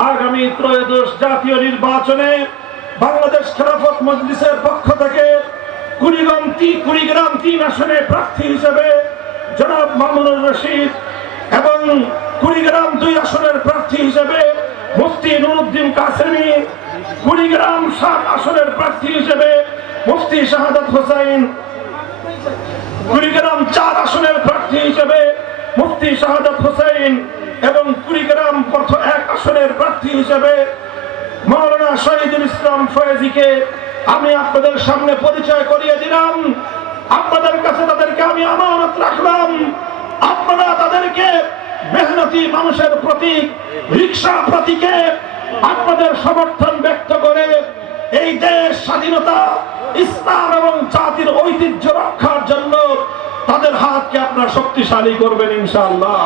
আগামী ত্রয়োদশ জাতীয় নির্বাচনে বাংলাদেশ খেলাফত মজলিসের পক্ষ থেকে কুড়িগ্রাম 3 আসনে প্রার্থী হিসেবে জনাব মামুনুর রশিদ এবং কুড়িগ্রাম 2 আসনের প্রার্থী হিসেবে মুফতি নুরউদ্দিন কাসেমি, কুড়িগ্রাম 7 আসনের প্রার্থী হিসেবে মুফতি শাহাদাত হোসাইন, কুড়িগ্রাম 4 আসনের প্রার্থী হিসেবে মুফতি শাহাদাত হোসাইন এবং কুড়িগ্রাম 1 আসনের প্রার্থী হিসেবে মাওলানা শহীদুল ইসলাম ফয়েজীকে আমি আপনাদের সামনে পরিচয় করিয়ে দিলাম। আপনাদের কাছে তাদেরকে আমি আমানত রাখলাম। আপনারা তাদেরকে মেহনতি মানুষের প্রতীক, রিকশা প্রতীকে আপনাদের সমর্থন ব্যক্ত করে এই দেশ স্বাধীনতা, ইসলাম এবং জাতির ঐতিহ্য রক্ষার জন্য তাদের হাতকে আপনারা শক্তিশালী করবেন ইনশাআল্লাহ।